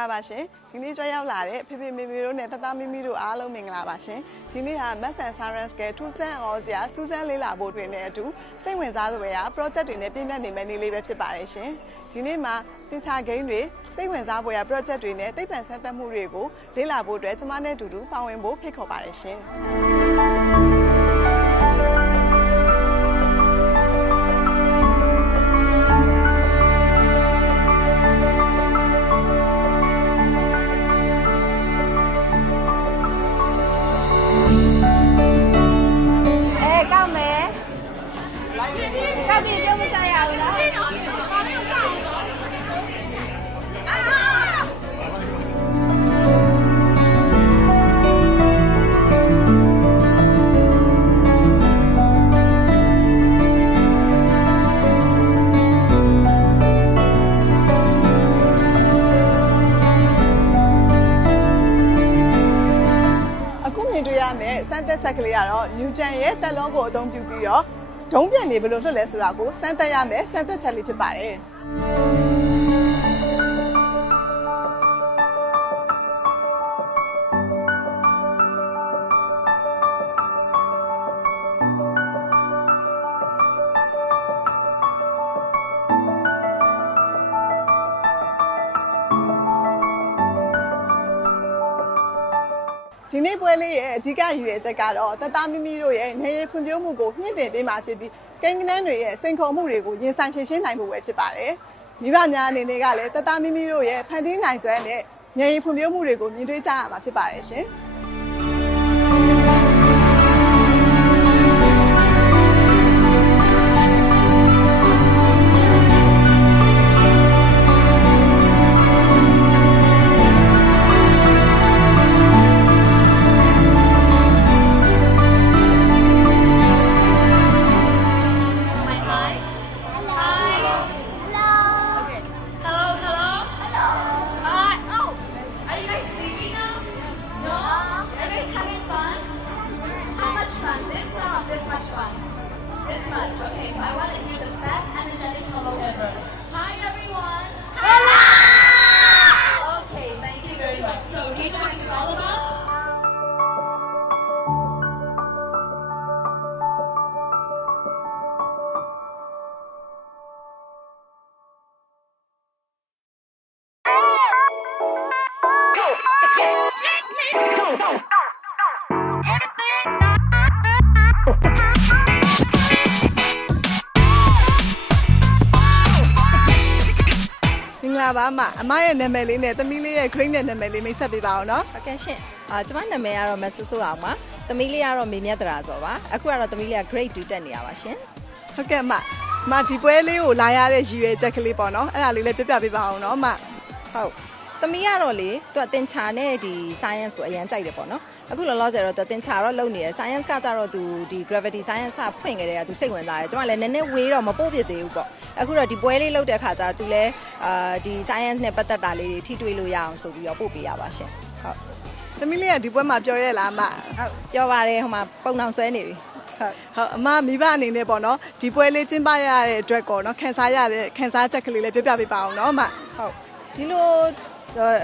လာပါရှင်ဒီနေ့ကြွရောက်လာတဲ့ဖေဖေမေမေတို့နဲ့တသားမီမီတို့အားလုံးမင်္ဂလာပါရှင်ဒီနေ့ဟာ Maths and Science ကထူးဆန်းအောင်စရာစူးစမ်းလေးလာဖို့တွင်နဲ့အတူစိတ်ဝင်စားစွာရာ project တွေနဲ့ပြည့်ညတ်နေမယ့်နေ့လေးပဲဖြစ်ပါတယ်ရှင်ဒီနေ့မှာသင်္ချာ game တွေစိတ်ဝင်စားဖို့ရာ project တွေနဲ့သိပ္ပံစမ်းသပ်မှုတွေကိုလေ့လာဖို့အတွက်ကျမနဲ့အတူတူပါဝင်ဖို့ဖိတ်ခေါ်ပါတယ်ရှင် င်တွေ့ရမယ့်စမ်းသပ်ချက်ကလေးကတော့နျူတန်ရဲ့တက်လုံးကိုအသုံးပြုပြီးတော့ဒုံးပြန်နေဘယ်လိုလွတ်လဲဆိုတာကိုစမ်းသပ်ရမယ်စမ်းသပ်ချက်လေးဖြစ်ပါတယ် ဒီနေ့ပွဲလေးရဲ့အဓိကရည်ရွယ်ချက်ကတော့တသားမီမီတို့ရဲ့နေရဖွံ့ဖြိုးမှုကိုမြင့်တင်ပေးမှာဖြစ်ပြီးကိန်းဂဏန်းတွေရဲ့စိန်ခေါ်မှုတွေကိုရင်ဆိုင်ဖြေရှင်းနိုင်မှုပဲဖြစ်ပါတယ်။မိဘများအနေနဲ့ကလည်းတသားမီမီတို့ရဲ့ဖန်တီးနိုင်စွမ်းနဲ့နေရဖွံ့ဖြိုးမှုတွေကိုမြင်တွေ့ကြရမှာဖြစ်ပါတယ်ရှင်။ Okay, so I want to hear the best energetic hello ever. Hi, everyone. Hello. Okay, thank you very much. So, do you know what it's all about? ဂလာပါအမအမရဲ့နာမည်လေးနဲ့သမီးလေးရဲ့ grade နဲ့နာမည်လေးမိတ်ဆက်ပေးပါအောင်နော်ဟုတ်ကဲ့ရှင်အာကျမနာမည်ကတော့မဆူဆူအောင်ပါသမီးလေးကတော့မေမြတ်တရာဆိုပါအခုကတော့သမီးလေးက grade 2တက်နေရပါရှင်ဟုတ်ကဲ့အမအမဒီပွဲလေးကိုလာရတဲ့ရည်ရွယ်ချက်ကလေးပေါ့နော်အဲ့ဒါလေးလည်းပြပြပေးပါအောင်နော်အမဟုတ် သမီးကတော့လေသူကတင်ချာနဲ့ဒီ science ကိုအရင်ကြိုက်တယ်ပေါ့နော်အခုလောလောဆယ်တော့သူတင်ချာတော့လုပ်နေတယ် science ကကြတော့သူဒီ gravity science ကဖွင့်ခဲ့တဲ့ကသူစိတ်ဝင်စားတယ်ကျမလည်းနည်းနည်းဝေးတော့မပို့ဖြစ်သေးဘူးပေါ့အခုတော့ဒီပွဲလေးလုပ်တဲ့ခါကျသူလည်းအာဒီ science နဲ့ပတ်သက်တာလေးတွေထိတွေ့လို့ရအောင်ဆိုပြီးတော့ပို့ပေးရပါရှင်ဟုတ်သမီးလေးကဒီပွဲမှာပြောရဲလားအမဟုတ်ပြောပါတယ်ဟိုမှာပုံအောင်ဆွဲနေပြီဟုတ်ဟုတ်အမမိဘအနေနဲ့ပေါ့နော်ဒီပွဲလေးကျင်းပရတဲ့အတွက်ကောနော်ခန်းစားရတဲ့ခန်းစားချက်ကလေးလည်းပြပြပေးပါအောင်နော်အမဟုတ်ဒီလို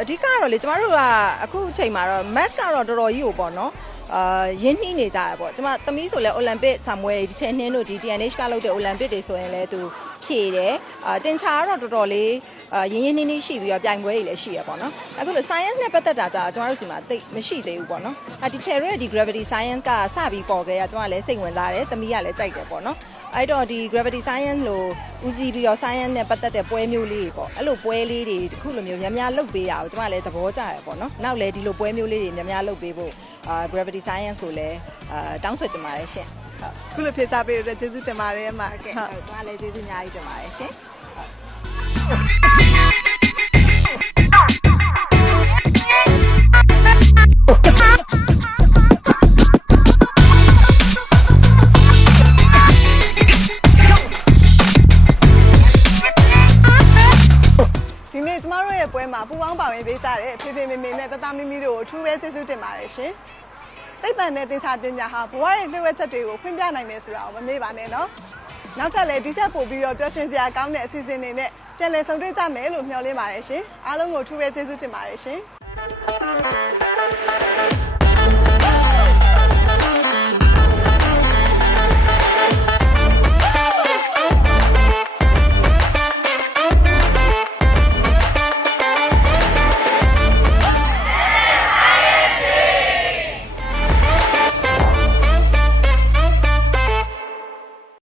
အဓိကတော့လေကျမတို့ကအခုအချိန်မှာတော့ mass ကတော့တော်တော်ကြီးကိုပေါ့နော်အာရင်းနှီးနေကြရပေါ့ကျမသမီးဆိုလဲ Olympic ဆာမွဲဒီချန်နှင်းတို့ဒီ TNH ကလုပ်တဲ့ Olympic တွေဆိုရင်လဲသူ ဖြည့်တယ်အာတင်ချာကတော့တော်တော်လေးအာရင်းရင်းနှီးနှီးရှိပြီးတော့ပြိုင်ပွဲတွေလည်းရှိရပေါ့နော်အခုလို science နဲ့ပတ်သက်တာကြာကျမတို့စီမှာသိမရှိသေးဘူးပေါ့နော်အာဒီ chair ရဲ့ဒီ gravity science ကစပြီးပေါ်ခဲ့ရကျမလည်းစိတ်ဝင်စားတယ်သမီးကလည်းကြိုက်တယ်ပေါ့နော်အဲ့တော့ဒီ gravity science လို့ဦးစီးပြီးတော့ science နဲ့ပတ်သက်တဲ့ပွဲမျိုးလေးတွေပေါ့အဲ့လိုပွဲလေးတွေတစ်ခုလိုမျိုးများများလုပ်ပေးရအောင်ကျမလည်းသဘောကျရပေါ့နော်နောက်လည်းဒီလိုပွဲမျိုးလေးတွေများများလုပ်ပေးဖို့အာ gravity science ကိုလည်းအာတောင်းဆိုချင်ပါတယ်ရှင်ဟုတ် ခုလိုဖြေစားပေးရတဲ့ကျေးဇူးတင်ပါတယ်အမကဲ့ဟုတ်ကျမလည်းကျေးဇူးအများကြီးတင်ပါတယ်ရှင်ဒီနေ့ကျမတို့ရဲ့ပွဲမှာပူပေါင်းပါဝင်ပေးကြတဲ့ဖေဖေမေမေနဲ့တသားမီမီတို့ကိုအထူးပဲကျေးဇူးတင်ပါတယ်ရှင် သိပ္ပံနဲ့သင်္ချာပညာဟာဘဝရဲ့လှည့်ဝက်ချက်တွေကိုဖွင့်ပြနိုင်တယ်ဆိုတာကိုမမေ့ပါနဲ့နော်နောက်ထပ်လည်းဒီချက်ပို့ပြီးတော့ပျော်ရွှင်စရာကောင်းတဲ့အစီအစဉ်တွေနဲ့ပြန်လည်ဆုံတွေ့ကြမယ်လို့မျှော်လင့်ပါတယ်ရှင်အားလုံးကိုထူးပဲကျေးဇူးတင်ပါတယ်ရှင်